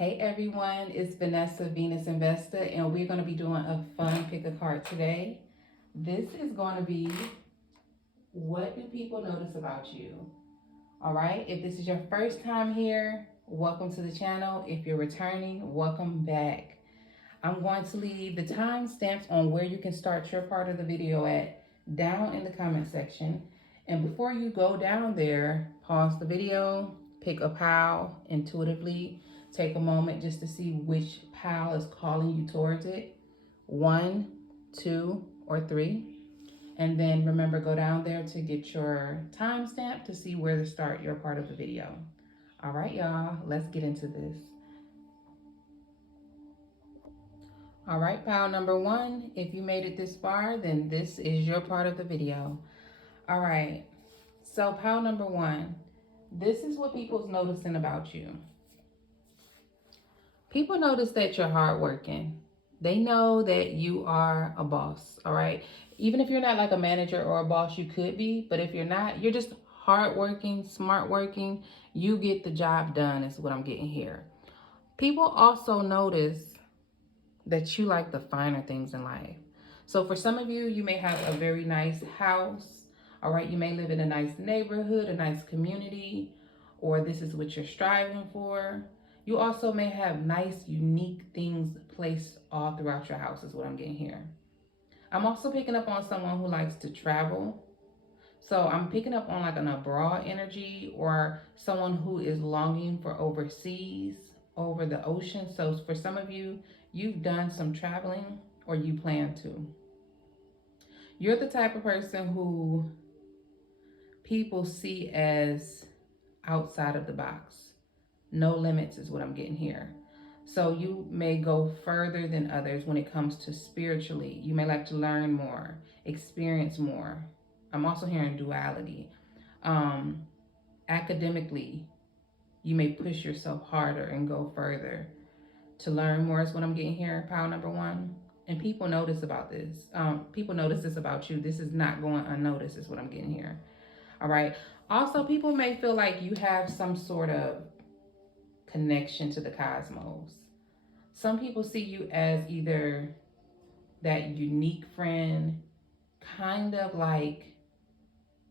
Hey everyone, it's Vanessa, Venus Investor, and we're going to be doing a fun pick a card today. This is going to be, what do people notice about you? All right, if this is your first time here, welcome to the channel. If you're returning, welcome back. I'm going to leave the timestamps on where you can start your part of the video at down in the comment section. And before you go down there, pause the video, pick a pile intuitively. Take a moment just to see which pile is calling you towards it. 1, 2, or 3. And then remember, go down there to get your timestamp to see where to start your part of the video. All right, y'all, let's get into this. All right, pile number 1, if you made it this far, then this is your part of the video. All right, so pile number 1, this is what people's noticing about you. People notice that you're hardworking. They know that you are a boss, all right? Even if you're not like a manager or a boss, you could be, but if you're not, you're just hardworking, smart working. You get the job done is what I'm getting here. People also notice that you like the finer things in life. So for some of you, you may have a very nice house, all right? You may live in a nice neighborhood, a nice community, or this is what you're striving for. You also may have nice, unique things placed all throughout your house is what I'm getting here. I'm also picking up on someone who likes to travel. So I'm picking up on like an abroad energy or someone who is longing for overseas, over the ocean. So for some of you, you've done some traveling or you plan to. You're the type of person who people see as outside of the box. No limits is what I'm getting here. So you may go further than others when it comes to spiritually. You may like to learn more, experience more. I'm also hearing duality. Academically, you may push yourself harder and go further to learn more is what I'm getting here, pile number 1. And people notice about this. People notice this about you. This is not going unnoticed is what I'm getting here. All right. Also, people may feel like you have some sort of connection to the cosmos. Some people see you as either that unique friend, kind of like,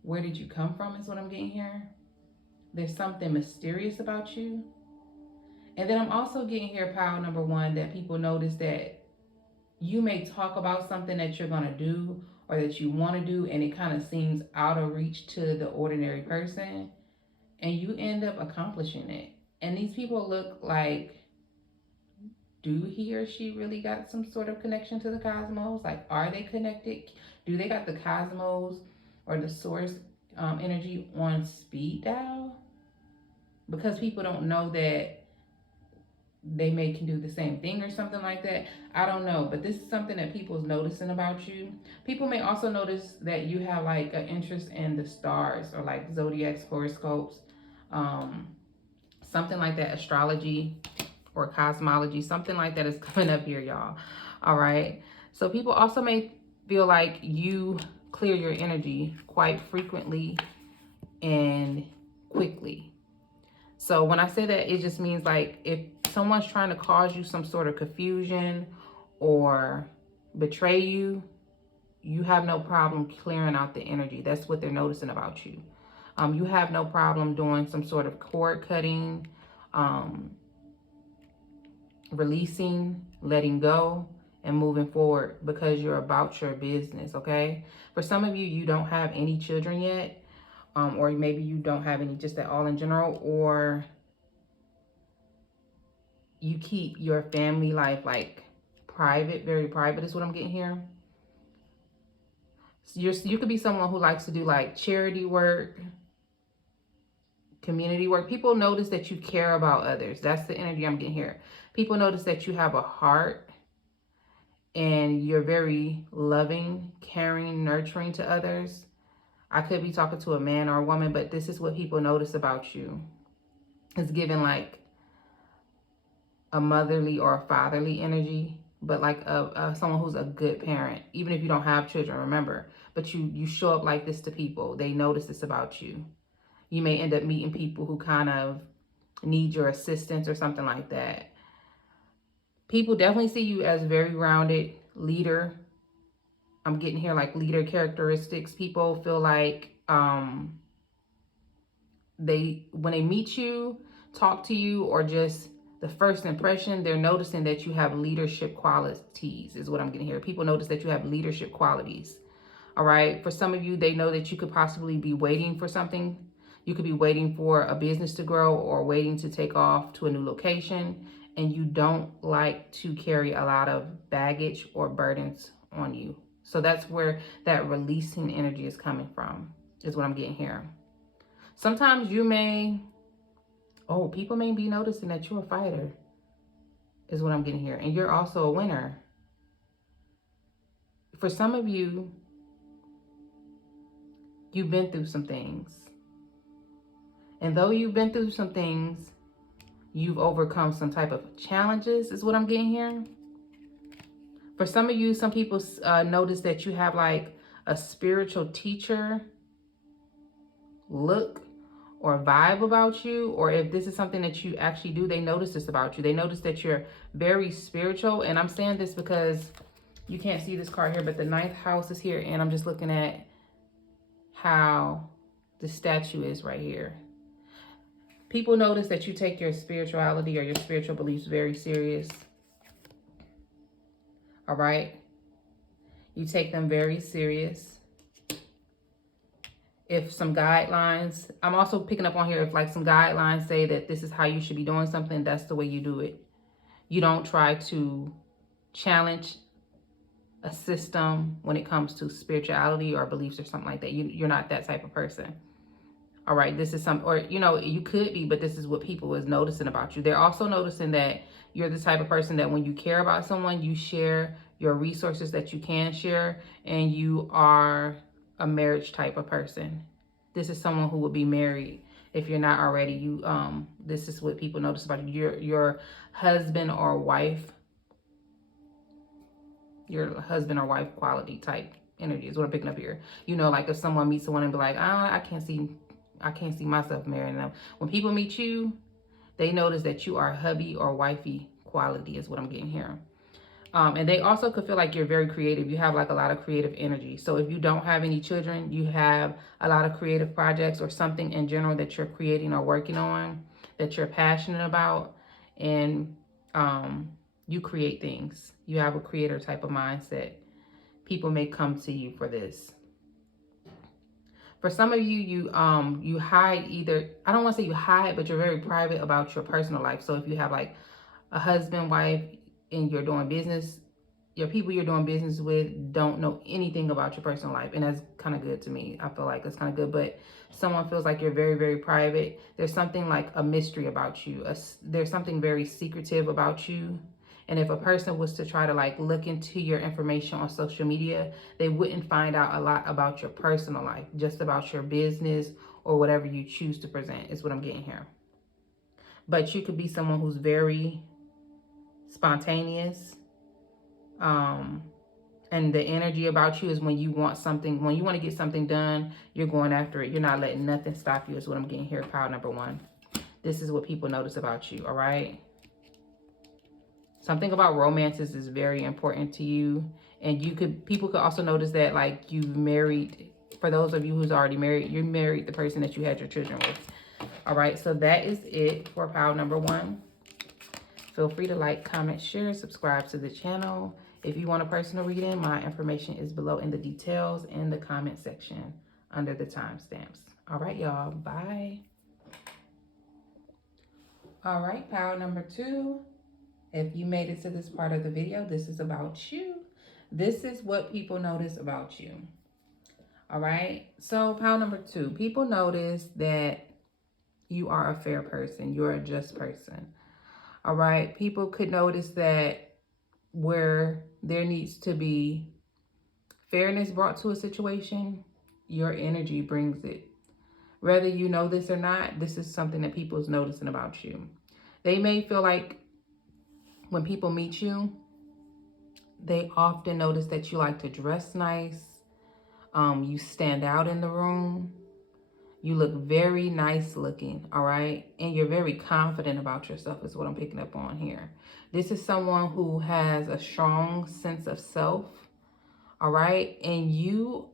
where did you come from is what I'm getting here. There's something mysterious about you. And then I'm also getting here, pile number 1, that people notice that you may talk about something that you're going to do or that you want to do, and it kind of seems out of reach to the ordinary person, and you end up accomplishing it. And these people look like, do he or she really got some sort of connection to the cosmos? Like, are they connected? Do they got the cosmos or the source energy on speed dial? Because people don't know that they may can do the same thing or something like that. I don't know, but this is something that people's noticing about you. People may also notice that you have like an interest in the stars or like zodiacs, horoscopes, something like that, astrology or cosmology, something like that is coming up here, y'all. All right. So people also may feel like you clear your energy quite frequently and quickly. So when I say that, it just means like if someone's trying to cause you some sort of confusion or betray you, you have no problem clearing out the energy. That's what they're noticing about you. You have no problem doing some sort of cord cutting, releasing, letting go, and moving forward because you're about your business, okay? For some of you, you don't have any children yet, or maybe you don't have any just at all in general, or you keep your family life like private, very private is what I'm getting here. So you could be someone who likes to do like charity work, community work. People notice that you care about others. That's the energy I'm getting here. People notice that you have a heart and you're very loving, caring, nurturing to others. I could be talking to a man or a woman, but this is what people notice about you. It's given like a motherly or a fatherly energy, but like someone who's a good parent, even if you don't have children, remember. But you show up like this to people. They notice this about you. You may end up meeting people who kind of need your assistance or something like that. People definitely see you as very rounded leader. I'm getting here like leader characteristics. People feel like when they meet you, talk to you, or just the first impression, they're noticing that you have leadership qualities is what I'm getting here. People notice that you have leadership qualities. All right. For some of you, they know that you could possibly be waiting for something. You could be waiting for a business to grow or waiting to take off to a new location. And you don't like to carry a lot of baggage or burdens on you. So that's where that releasing energy is coming from, is what I'm getting here. Sometimes people may be noticing that you're a fighter, is what I'm getting here. And you're also a winner. For some of you, you've been through some things. And though you've been through some things, you've overcome some type of challenges, is what I'm getting here. For some of you, some people notice that you have like a spiritual teacher look or vibe about you, or if this is something that you actually do, they notice this about you. They notice that you're very spiritual. And I'm saying this because you can't see this card here, but the 9th house is here, and I'm just looking at how the statue is right here. People notice that you take your spirituality or your spiritual beliefs very serious. All right? You take them very serious. If some guidelines, I'm also picking up on here, if like some guidelines say that this is how you should be doing something, that's the way you do it. You don't try to challenge a system when it comes to spirituality or beliefs or something like that. You're not that type of person. All right, this is you could be, but this is what people is noticing about you. They're also noticing that you're the type of person that when you care about someone, you share your resources that you can share, and you are a marriage type of person. This is someone who will be married. If you're not already, this is what people notice about you. Your husband or wife, your husband or wife quality type energy is what I'm picking up here. Like if someone meets someone and be like, I can't see myself marrying them. When people meet you, they notice that you are hubby or wifey quality is what I'm getting here. And they also could feel like you're very creative. You have like a lot of creative energy. So if you don't have any children, you have a lot of creative projects or something in general that you're creating or working on that you're passionate about. And you create things. You have a creator type of mindset. People may come to you for this. For some of you, you hide either, I don't want to say you hide, but you're very private about your personal life. So if you have like a husband, wife, and you're doing business, your people you're doing business with don't know anything about your personal life. And that's kind of good to me. I feel like it's kind of good, but someone feels like you're very, very private. There's something like a mystery about you. There's something very secretive about you. And if a person was to try to like look into your information on social media, they wouldn't find out a lot about your personal life, just about your business or whatever you choose to present is what I'm getting here. But you could be someone who's very spontaneous. And the energy about you is when you want something, when you want to get something done, you're going after it. You're not letting nothing stop you is what I'm getting here, pile number 1. This is what people notice about you, all right? Something about romances is very important to you. And people could also notice that like you've married, for those of you who's already married, you married the person that you had your children with. All right, so that is it for pile number 1. Feel free to like, comment, share, subscribe to the channel. If you want a personal reading, my information is below in the details in the comment section under the timestamps. All right, y'all. Bye. All right, pile number 2. If you made it to this part of the video, this is about you. This is what people notice about you. All right. So pile number 2, people notice that you are a fair person. You're a just person. All right. People could notice that where there needs to be fairness brought to a situation, your energy brings it. Whether you know this or not, this is something that people is noticing about you. They may feel like when people meet you, they often notice that you like to dress nice. You stand out in the room. You look very nice looking, all right? And you're very confident about yourself is what I'm picking up on here. This is someone who has a strong sense of self, all right? And you,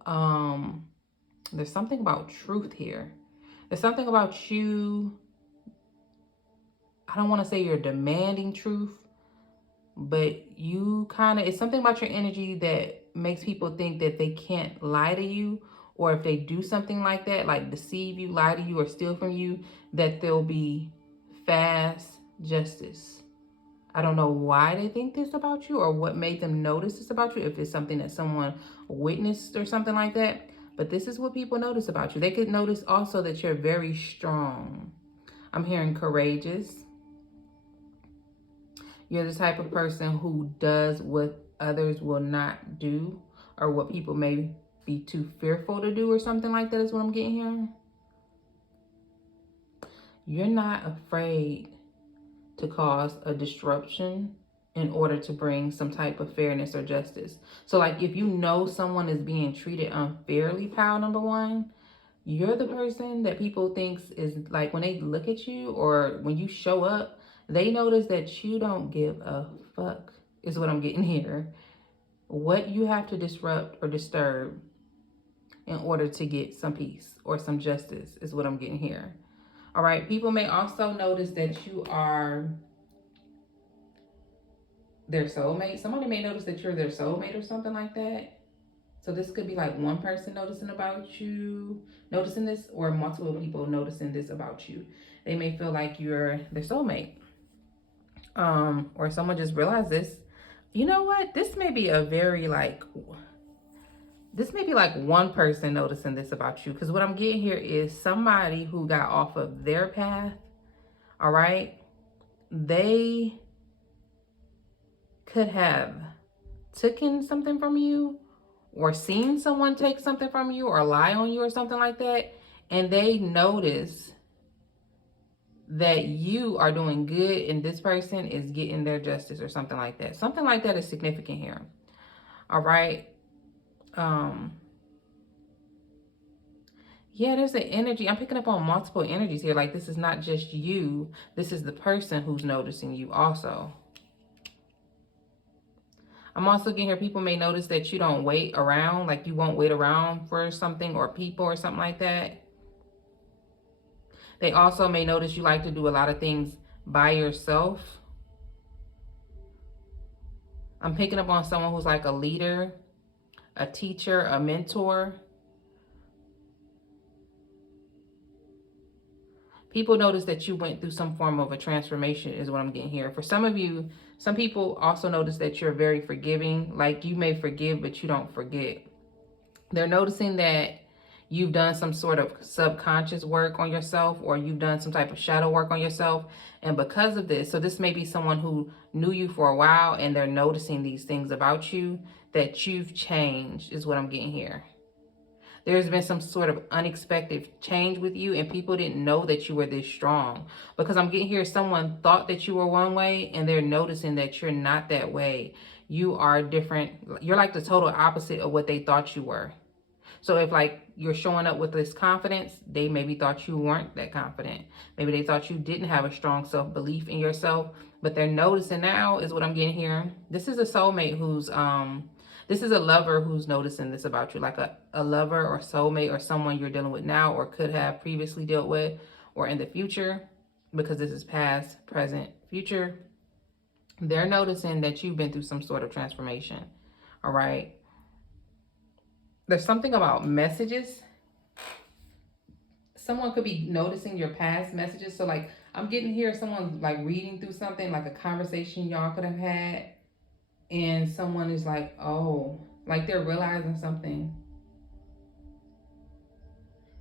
there's something about truth here. There's something about you, I don't want to say you're demanding truth, but you kind of, it's something about your energy that makes people think that they can't lie to you, or if they do something like that, like deceive you, lie to you, or steal from you, that there'll be fast justice. I don't know why they think this about you or what made them notice this about you, if it's something that someone witnessed or something like that, but this is what people notice about you. They could notice also that you're very strong. I'm hearing courageous. You're the type of person who does what others will not do, or what people may be too fearful to do, or something like that is what I'm getting here. You're not afraid to cause a disruption in order to bring some type of fairness or justice. So like if you know someone is being treated unfairly, pile number one, you're the person that people thinks is like, when they look at you or when you show up, they notice that you don't give a fuck, is what I'm getting here. What you have to disrupt or disturb in order to get some peace or some justice is what I'm getting here. All right. People may also notice that you are their soulmate. Somebody may notice that you're their soulmate or something like that. So this could be like one person noticing about you, noticing this, or multiple people noticing this about you. They may feel like you're their soulmate. Or someone just realized this. You know what? This may be like one person noticing this about you. Because what I'm getting here is somebody who got off of their path. All right. They could have taken something from you, or seen someone take something from you, or lie on you or something like that. And they notice that you are doing good and this person is getting their justice or something like that. Something like that is significant here. All right. Yeah, there's an energy. I'm picking up on multiple energies here. Like this is not just you. This is the person who's noticing you also. I'm also getting here, people may notice that you don't wait around. Like you won't wait around for something or people or something like that. They also may notice you like to do a lot of things by yourself. I'm picking up on someone who's like a leader, a teacher, a mentor. People notice that you went through some form of a transformation is what I'm getting here. For some of you, some people also notice that you're very forgiving. Like you may forgive, but you don't forget. They're noticing that you've done some sort of subconscious work on yourself, or you've done some type of shadow work on yourself. And because of this, so this may be someone who knew you for a while and they're noticing these things about you, that you've changed is what I'm getting here. There's been some sort of unexpected change with you, and people didn't know that you were this strong. Because I'm getting here, someone thought that you were one way and they're noticing that you're not that way. You are different. You're like the total opposite of what they thought you were. So if like you're showing up with this confidence, they maybe thought you weren't that confident. Maybe they thought you didn't have a strong self-belief in yourself, but they're noticing now is what I'm getting here. This is a soulmate who's, this is a lover who's noticing this about you, like a lover or soulmate or someone you're dealing with now or could have previously dealt with or in the future, because this is past, present, future. They're noticing that you've been through some sort of transformation, all right? There's something about messages. Someone could be noticing your past messages. So like I'm getting here, someone's like reading through something, like a conversation y'all could have had, and someone is like, oh, like they're realizing something.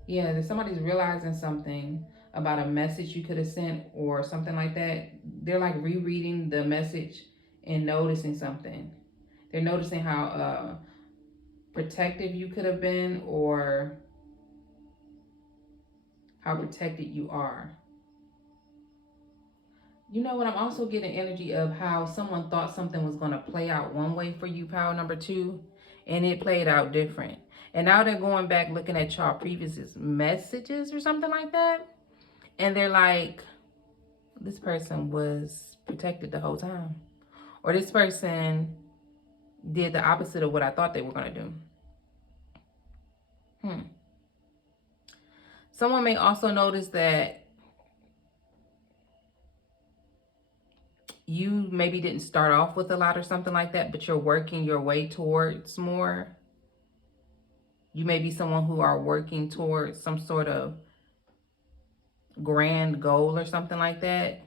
Yeah, that somebody's realizing something about a message you could have sent or something like that. They're like rereading the message and noticing something. They're noticing how protective you could have been, or how protected you are. You know what? I'm also getting energy of how someone thought something was going to play out one way for you, power number two, and it played out different. And now they're going back looking at y'all previous messages or something like that. And they're like, this person was protected the whole time. Or this person did the opposite of what I thought they were going to do. Someone may also notice that you maybe didn't start off with a lot or something like that, but you're working your way towards more. You may be someone who are working towards some sort of grand goal or something like that.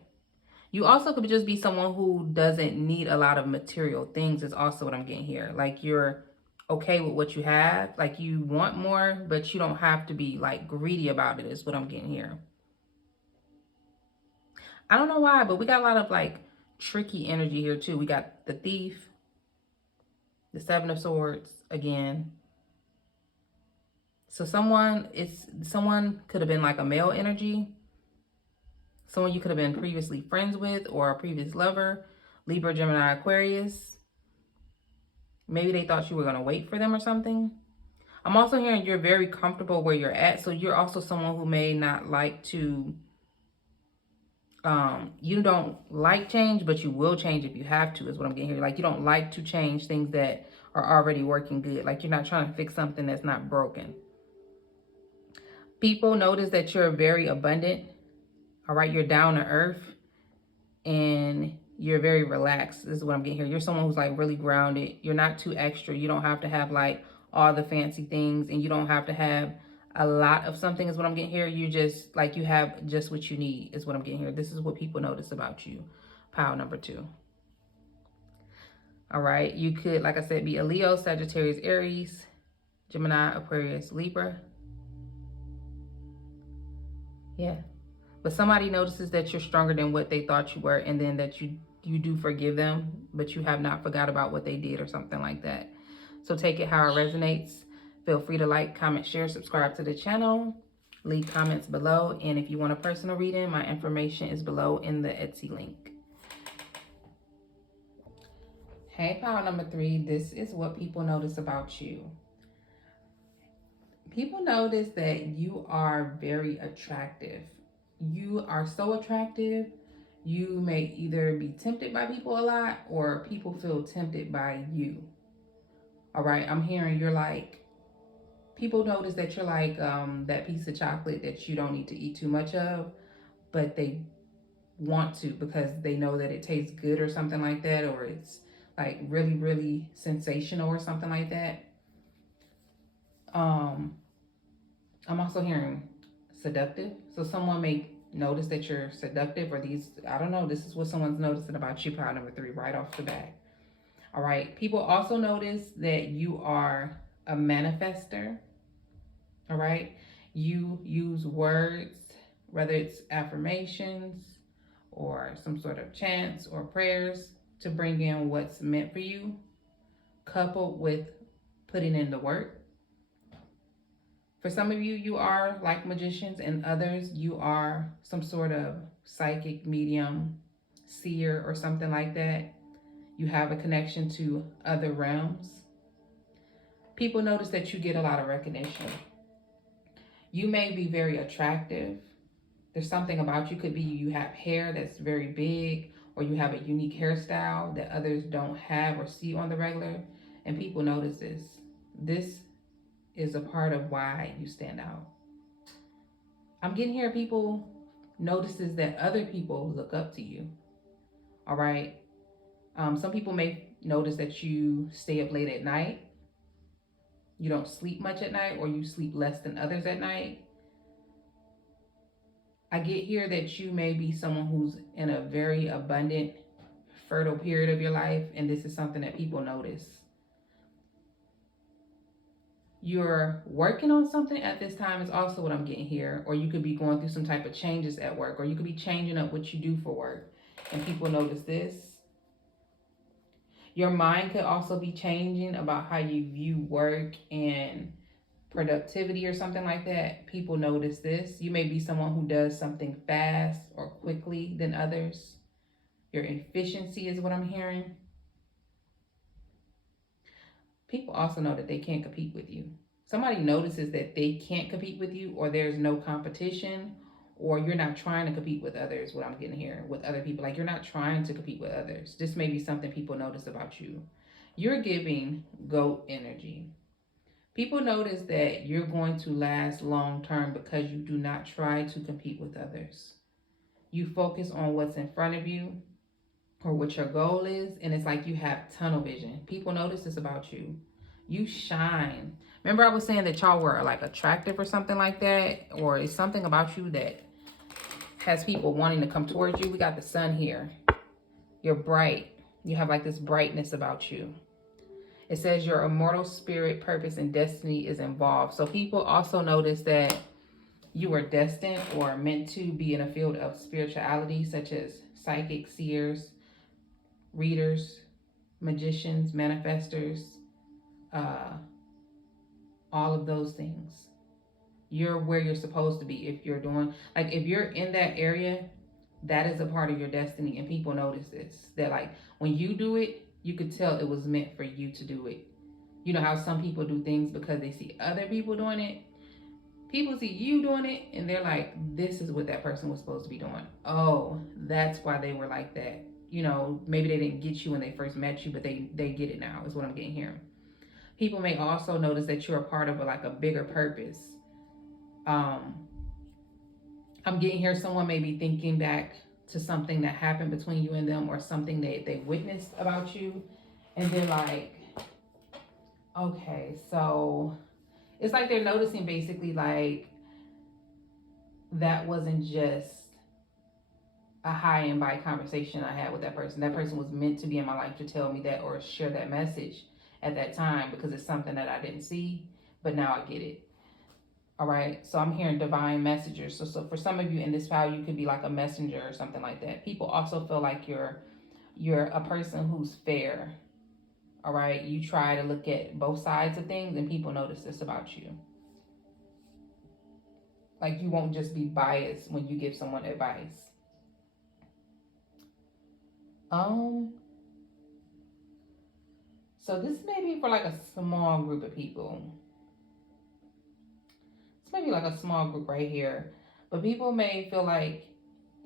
You also could just be someone who doesn't need a lot of material things is also what I'm getting here. Like you're okay with what you have. Like you want more, but you don't have to be like greedy about it is what I'm getting here. I don't know why, but we got a lot of like tricky energy here too. We got the thief, the seven of swords again. So someone could have been like a male energy. Someone you could have been previously friends with or a previous lover. Libra, Gemini, Aquarius. Maybe they thought you were going to wait for them or something. I'm also hearing you're very comfortable where you're at. So you're also someone who may not like to, you don't like change, but you will change if you have to, is what I'm getting here. Like you don't like to change things that are already working good. Like you're not trying to fix something that's not broken. People notice that you're very abundant. All right, you're down to earth and you're very relaxed. This is what I'm getting here. You're someone who's like really grounded. You're not too extra. You don't have to have like all the fancy things and you don't have to have a lot of something is what I'm getting here. You just like you have just what you need is what I'm getting here. This is what people notice about you. Pile number 2. All right, you could, like I said, be a Leo, Sagittarius, Aries, Gemini, Aquarius, Libra. Yeah. But somebody notices that you're stronger than what they thought you were, and then that you do forgive them, but you have not forgot about what they did or something like that. So take it how it resonates. Feel free to like, comment, share, subscribe to the channel. Leave comments below. And if you want a personal reading, my information is below in the Etsy link. Hey, pile number 3. This is what people notice about you. People notice that you are very attractive. You are so attractive. You may either be tempted by people a lot or people feel tempted by you. All right, I'm hearing you're like, people notice that you're like that piece of chocolate that you don't need to eat too much of, but they want to because they know that it tastes good or something like that, or it's like really, really sensational or something like that. I'm also hearing seductive. So someone may notice that you're seductive, or these, I don't know, this is what someone's noticing about you, pile number 3, right off the bat. All right. People also notice that you are a manifester. All right. You use words, whether it's affirmations or some sort of chants or prayers to bring in what's meant for you, coupled with putting in the work. For some of you, you are like magicians, and others, you are some sort of psychic medium, seer, or something like that. You have a connection to other realms. People notice that you get a lot of recognition. You may be very attractive. There's something about you. Could be you have hair that's very big, or you have a unique hairstyle that others don't have or see on the regular, and people notice this. This is a part of why you stand out. I'm getting here, people notices that other people look up to you. All right. Some people may notice that you stay up late at night. You don't sleep much at night, or you sleep less than others at night. I get here that you may be someone who's in a very abundant, fertile period of your life, and this is something that people notice. You're working on something at this time is also what I'm getting here, or you could be going through some type of changes at work, or you could be changing up what you do for work, and people notice this. Your mind could also be changing about how you view work and productivity or something like that. People notice this. You may be someone who does something fast or quickly than others. Your efficiency is what I'm hearing. People also know that they can't compete with you. Somebody notices that they can't compete with you, or there's no competition, or you're not trying to compete with others. What I'm getting here with other people, like you're not trying to compete with others. This may be something people notice about you. You're giving goat energy. People notice that you're going to last long term because you do not try to compete with others. You focus on what's in front of you or what your goal is, and it's like you have tunnel vision. People notice this about you. You shine. Remember, I was saying that y'all were like attractive or something like that, or it's something about you that has people wanting to come towards you. We got the sun here. You're bright. You have like this brightness about you. It says your immortal spirit, purpose, and destiny is involved. So people also notice that you are destined or meant to be in a field of spirituality, such as psychic, seers, readers, magicians, manifestors, all of those things. You're where you're supposed to be. If you're doing, like, if you're in that area, that is a part of your destiny, and people notice this. That, like, when you do it, you could tell it was meant for you to do it. You know how some people do things because they see other people doing it? People see you doing it, and they're like, this is what that person was supposed to be doing. Oh, that's why they were like that. You know, maybe they didn't get you when they first met you, but they get it now, is what I'm getting here. People may also notice that you're a part of like a bigger purpose. I'm getting here, someone may be thinking back to something that happened between you and them, or something that they witnessed about you, and they're like, okay, so it's like they're noticing basically like that wasn't just a high and by conversation I had with that person. That person was meant to be in my life to tell me that or share that message at that time, because it's something that I didn't see, but now I get it. All right, so I'm hearing divine messengers. So for some of you in this file, you could be like a messenger or something like that. People also feel like you're a person who's fair. All right, you try to look at both sides of things, and people notice this about you. Like, you won't just be biased when you give someone advice. So this may be for like a small group of people. It's maybe like a small group right here, but people may feel like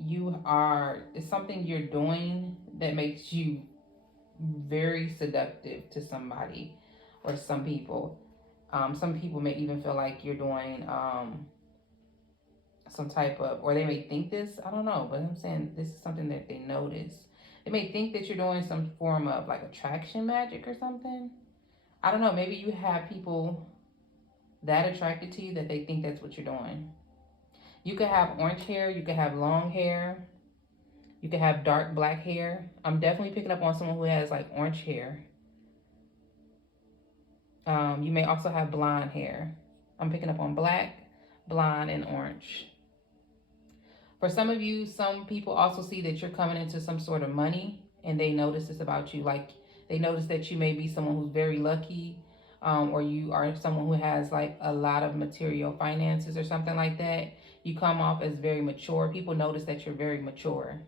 it's something you're doing that makes you very seductive to somebody or some people. Some people may even feel like you're doing some type of, or they may think this, I don't know, but I'm saying this is something that they notice. They may think that you're doing some form of like attraction magic or something. I don't know, maybe you have people that attracted to you that they think that's what you're doing. You could have orange hair, you could have long hair, you could have dark black hair. I'm definitely picking up on someone who has like orange hair. You may also have blonde hair. I'm picking up on black, blonde, and orange. For some of you, some people also see that you're coming into some sort of money, and they notice this about you. Like, they notice that you may be someone who's very lucky, or you are someone who has like a lot of material finances or something like that. You come off as very mature. People notice that you're very mature.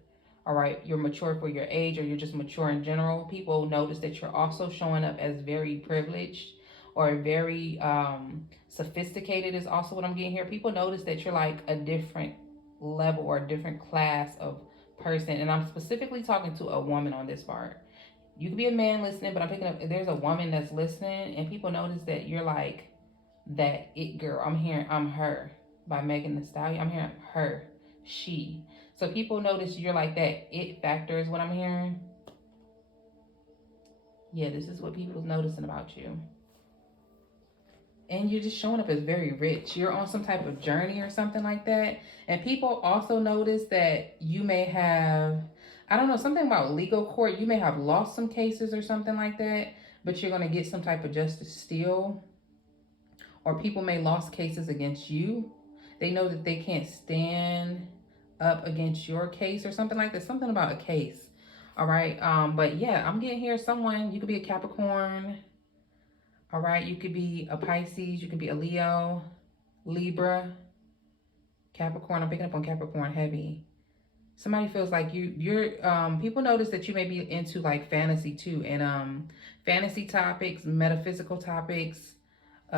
All right, you're mature for your age, or you're just mature in general. People notice that you're also showing up as very privileged or very sophisticated, is also what I'm getting here. People notice that you're like a different level or a different class of person, and I'm specifically talking to a woman on this part. You could be a man listening, but I'm picking up, there's a woman that's listening, and people notice that you're like that it girl. I'm hearing I'm her by Megan Thee Stallion. I'm hearing her, she. So people notice you're like that it factor is what I'm hearing. Yeah, this is what people's noticing about you. And you're just showing up as very rich. You're on some type of journey or something like that. And people also notice that you may have, I don't know, something about legal court. You may have lost some cases or something like that, but you're going to get some type of justice still. Or people may lost cases against you. They know that they can't stand up against your case or something like that. Something about a case. All right. But yeah, I'm getting here someone, you could be a Capricorn. All right, you could be a Pisces, you could be a Leo, Libra, Capricorn. I'm picking up on Capricorn heavy. Somebody feels like you're people notice that you may be into like fantasy too, and fantasy topics, metaphysical topics,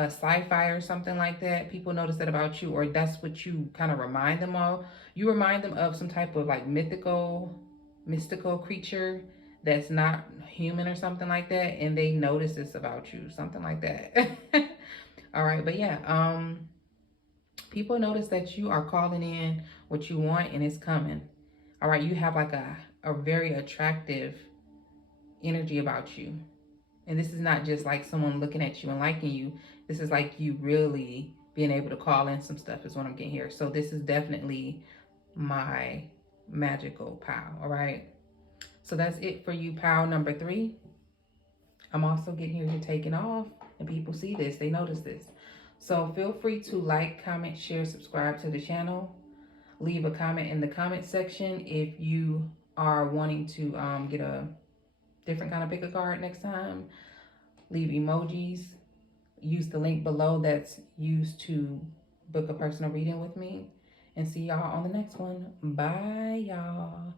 sci-fi or something like that. People notice that about you, or that's what you kind of remind them of. You remind them of some type of like mystical creature that's not human or something like that, and they notice this about you, something like that. All right, but yeah, people notice that you are calling in what you want and it's coming. All right, you have like a very attractive energy about you. And this is not just like someone looking at you and liking you. This is like you really being able to call in some stuff is what I'm getting here. So this is definitely my magical pal. All right. So that's it for you, pal number 3. I'm also getting here, you're taking off, and people see this, they notice this. So feel free to like, comment, share, subscribe to the channel. Leave a comment in the comment section if you are wanting to get a different kind of pick a card next time. Leave emojis. Use the link below that's used to book a personal reading with me. And see y'all on the next one. Bye, y'all.